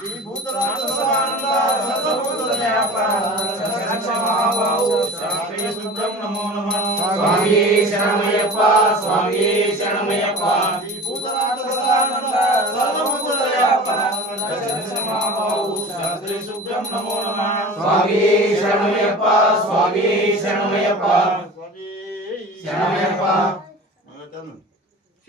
भूतनाथ सदानंद सर्वभूतदयापरा शरणमहाबाहु शांति शुद्धं नमो नमः स्वामी शरणमयप्पा स्वामी शरणमयप्पा भूतनाथ सदानंद सर्वभूतदयापरा शरणमहाबाहु शांति शुद्धं नमो नमः स्वामी शरणमयप्पा स्वामी शरणमयप्पा शरणमयप्पा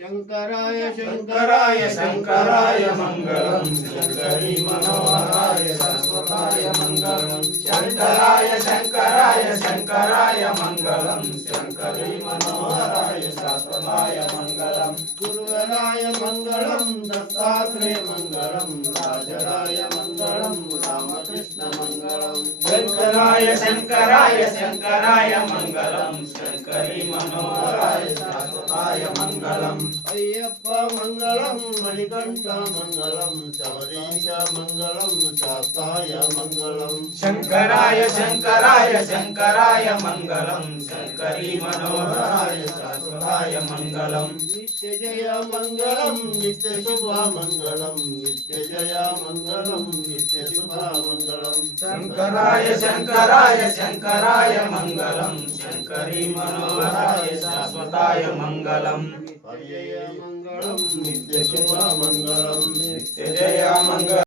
शंकराय शंकराय शंकराय मंगलम शंकरी मनोहराय सरस्वताय मंगलम शंकराय शंकराय शंकराय मंगलम शंकरी मनोहराय सरस्वताय मंगलम गुरुवराय मंगलम दत्तात्रेय मंगलम राजराय मंगलम रामकृष्ण मंगलम शंकराय शंकराय शंकराय मंगलम शंकरी मनोहराय सरस्वताय मंगलम अय्यप्पा मंगलम मणिकंठ मंगलम शबरीश मंगलम शास्ताय मंगलम शंकराय शंकराय शंकराय मंगलम शंकरी मनोहराय सरस्वताय मंगलम नित्य जय मंगलम नित्य शुभ मंगलम नित्य जय मंगलम नित्य शुभ मंगलम शंकराय शंकराय शंकराय मंगलम शंकरी मनोहराय शाश्वताय मंगलम जय मंगलम नित्य शुभ मंगलम नित्य जय मंगलम।